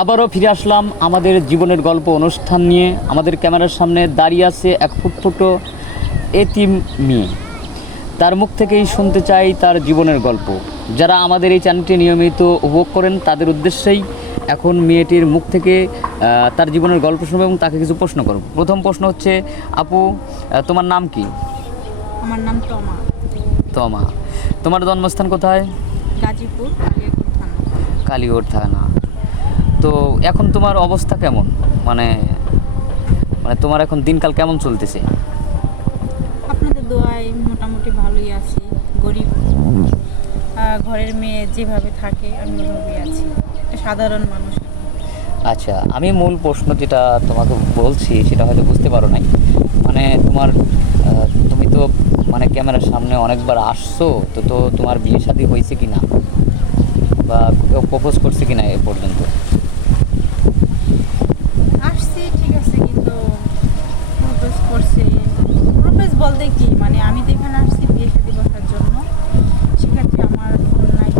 আবারও ফিরে আসলাম আমাদের জীবনের গল্প অনুষ্ঠান নিয়ে। আমাদের ক্যামেরার সামনে দাঁড়িয়ে আছে এক ফুটফুটো এতিম মেয়ে। তার মুখ থেকেই শুনতে চাই তার জীবনের গল্প। যারা আমাদের এই চ্যানেলটি নিয়মিত উপভোগ করেন তাদের উদ্দেশ্যেই এখন মেয়েটির মুখ থেকে তার জীবনের গল্প শুনবো এবং তাকে কিছু প্রশ্ন করব। প্রথম প্রশ্ন হচ্ছে, আপু তোমার নাম কি? আমার নাম তমা। তমা, তোমার জন্মস্থান কোথায়? গাজীপুর, কালিয়াকৈর থানা। কালিয়াকৈর থানা। তো এখন তোমার অবস্থা কেমন? মানে মানে তোমার এখন দিনকাল কেমন চলতেছে? আপনাদের দোয়ায় মোটামুটি ভালোই আছি। গরিব ঘরের মেয়ে যেভাবে থাকে আমি ওইভাবেই আছি, একটা সাধারণ মানুষ। আচ্ছা, আমি মূল প্রশ্ন যেটা তোমাকে বলছি সেটা হয়তো বুঝতে পারো নাই। মানে তুমি তো মানে ক্যামেরার সামনে অনেকবার আসছো, তো তোমার বিয়ে শাদী হয়েছে কি না, বা কেউ প্রপোজ করছে কি না এ পর্যন্ত? আসছি ঠিক আছে, কিন্তু প্রপোজ করছে। প্রপোজ বলতে কি, মানে আমি তো এখানে আসছি বিয়ে শাদী বসার জন্য, সেক্ষেত্রে আমার ফোন নাই,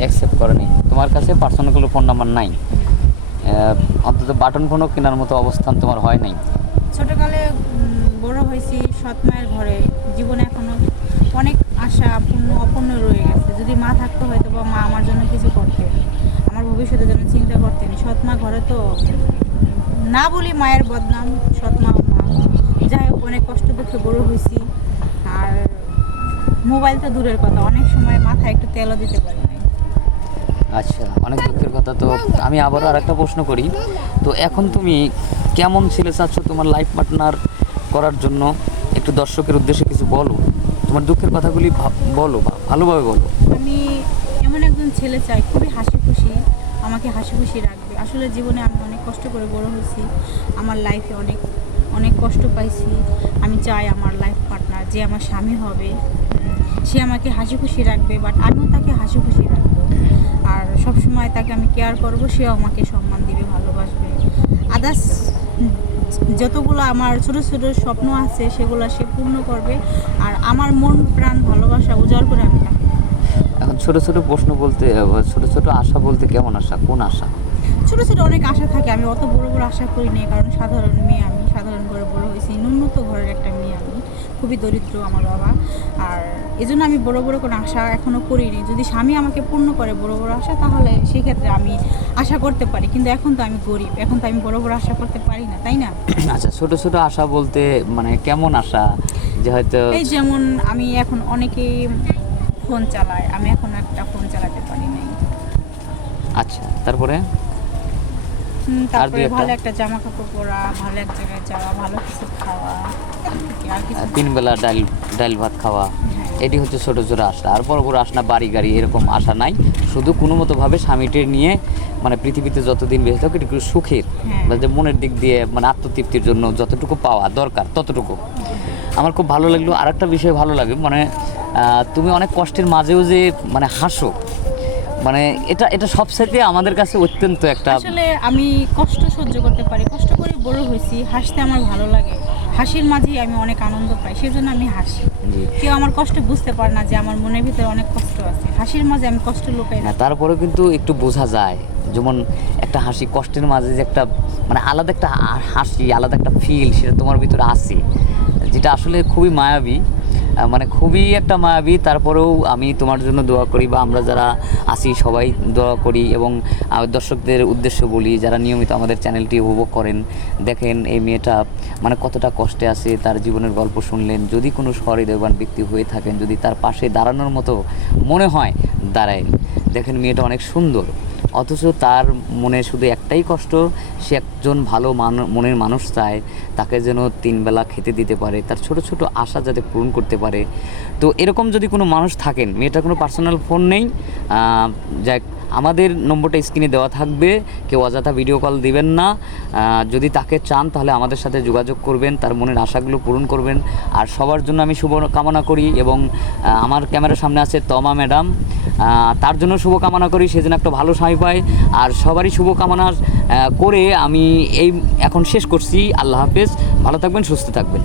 অ্যাকসেপ্ট করেনি। তোমার কাছে পার্সোনাল কোনো ফোন নাম্বার নাই, অন্তত বাটন ফোনও কেনার মতো অবস্থান তোমার হয় নাই। ছোটকালে বড় হয়েছি সৎ মায়ের ঘরে, জীবনে এখনো অনেক আশা অপূর্ণ রয়ে গেছে। যদি মা থাকতো হয়তো বা মা আমার জন্য কিছু করতেন, আমার ভবিষ্যতের জন্য চিন্তা করতেন। সৎ মা ঘরে তো না বলি মায়ের বদনাম, সৎ মা মা। যাই হোক, অনেক কষ্ট দুঃখে বড় হয়েছি। আর মোবাইল তো দূরের কথা, অনেক সময় মাথায় একটু তেলও দিতে পারি নাই। আচ্ছা, অনেক দুঃখের কথা। তো আমি আবারও আরেকটা প্রশ্ন করি, তো এখন তুমি কেমন ছেলে চাচ্ছ তোমার লাইফ পার্টনার করার জন্য? একটু দর্শকের উদ্দেশ্যে কিছু বলো, তোমার দুঃখের কথাগুলি বলো, বা ভালোভাবে বলো। আমি এমন একজন ছেলে চাই, খুবই হাসি খুশি, আমাকে হাসি খুশি রাখবে। আসলে জীবনে আমি অনেক কষ্ট করে বড় হয়েছি, আমার লাইফে অনেক অনেক কষ্ট পাইছি। আমি চাই আমার লাইফ পার্টনার যে আমার স্বামী হবে, সে আমাকে হাসি খুশি রাখবে, বাট আমিও তাকে হাসি খুশি রাখবো। আর সবসময় তাকে আমি কেয়ার করবো, সেও আমাকে সম্মান দিবে, ভালোবাসবে। আদার্স যতগুলো আমার ছোটো ছোটো স্বপ্ন আছে সেগুলো সে পূর্ণ করবে। আর আমার মন প্রাণ ভালোবাসা উজাড় করে আমি তাকে। এখন ছোটো ছোটো প্রশ্ন বলতে, ছোটো ছোটো আশা বলতে কেমন আশা, কোন আশা? ছোটো ছোটো অনেক আশা থাকে, আমি অত বড় বড় আশা করি না, কারণ সাধারণ মেয়ে, আমি সাধারণ ঘরে বড় হয়েছি, ন্যূনত ঘরের একটা মেয়ে আমি, খুবই দরিদ্র আমার বাবা। আর এজন্য আমি বড় বড় কোনো আশা এখনও করিনি। যদি স্বামী আমাকে পূর্ণ করে বড় বড় আশা, তাহলে সেক্ষেত্রে আমি আশা করতে পারি, কিন্তু এখন তো আমি গরিব, এখন তো আমি বড় বড় আশা করতে পারি না, তাই না? আচ্ছা, ছোটো ছোটো আশা বলতে মানে কেমন আশা? যে হয়তো এই যেমন আমি এখন অনেকেই ফোন চালায়, আমি এখন একটা ফোন চালাতে পারি নাই। আচ্ছা, তারপরে তারপরে ভালো একটা জামা কাপড় পরা, ভালো এক জায়গায় যাওয়া, ভালো কিছু খাওয়া, আর কিছু। 3 বেলা ডাল ভাত খাওয়া, এটি হচ্ছে ছোটো ছোটো আশা। আর বড় বড় আশা না, বাড়ি গাড়ি এরকম আশা নাই। শুধু কোনো মতোভাবে স্বামীটির নিয়ে মানে পৃথিবীতে যতদিন বেঁচে থাকো একটু সুখের, যে মনের দিক দিয়ে মানে আত্মতৃপ্তির জন্য যতটুকু পাওয়া দরকার ততটুকু। আমার খুব ভালো লাগলো। আর একটা বিষয় ভালো লাগে, মানে তুমি অনেক কষ্টের মাঝেও যে মানে হাসো, মানে এটা সবসাথে আমাদের কাছে অত্যন্ত একটা। আসলে আমি কষ্ট সহ্য করতে পারি, কষ্ট করে বড় হয়েছি, হাসতে আমার ভালো লাগে। হাসির মাঝেই আমি অনেক আনন্দ পাই, সেজন্য আমি হাসি। কেউ আমার কষ্ট বুঝতে পারে না যে আমার মনের ভিতরে অনেক কষ্ট আছে, হাসির মাঝে আমি কষ্ট লুকাই না। তারপরেও কিন্তু একটু বোঝা যায়, যেমন একটা হাসি কষ্টের মাঝে যে একটা মানে আলাদা একটা হাসি, আলাদা একটা ফিল, সেটা তোমার ভিতরে আছে, যেটা আসলে খুবই মায়াবী, মানে খুবই একটা মায়াবী। তারপরেও আমি তোমার জন্য দোয়া করি, বা আমরা যারা আছি সবাই দোয়া করি, এবং দর্শকদের উদ্দেশ্য বলি যারা নিয়মিত আমাদের চ্যানেলটি উপভোগ করেন। দেখেন এই মেয়েটা মানে কতটা কষ্টে আছে, তার জীবনের গল্প শুনলেন। যদি কোনো সহৃদয়বান ব্যক্তি হয়ে থাকেন, যদি তার পাশে দাঁড়ানোর মতো মনে হয়, দাঁড়ায়। দেখেন মেয়েটা অনেক সুন্দর, অথচ তার মনে শুধু একটাই কষ্ট, সে একজন ভালো মনের মানুষ চায়, তাকে যেন 3 বেলা খেতে দিতে পারে, তার ছোট ছোট আশা যাতে পূরণ করতে পারে। তো এরকম যদি কোনো মানুষ থাকেন, মেয়েটার কোনো পার্সোনাল ফোন নেই, যাক আমাদের নম্বরটা স্ক্রিনে দেওয়া থাকবে, কেউ অযথা ভিডিও কল দিবেন না। যদি তাকে চান তাহলে আমাদের সাথে যোগাযোগ করবেন, তার মনের আশাগুলো পূরণ করবেন। আর সবার জন্য আমি শুভ কামনা করি, এবং আমার ক্যামেরার সামনে আছে তমা ম্যাডাম, তার জন্য শুভকামনা করি, সেজন্য একটা ভালো স্বামী পায়। আর সবারই শুভকামনা করে আমি এই এখন শেষ করছি। আল্লাহ হাফেজ, ভালো থাকবেন, সুস্থ থাকবেন।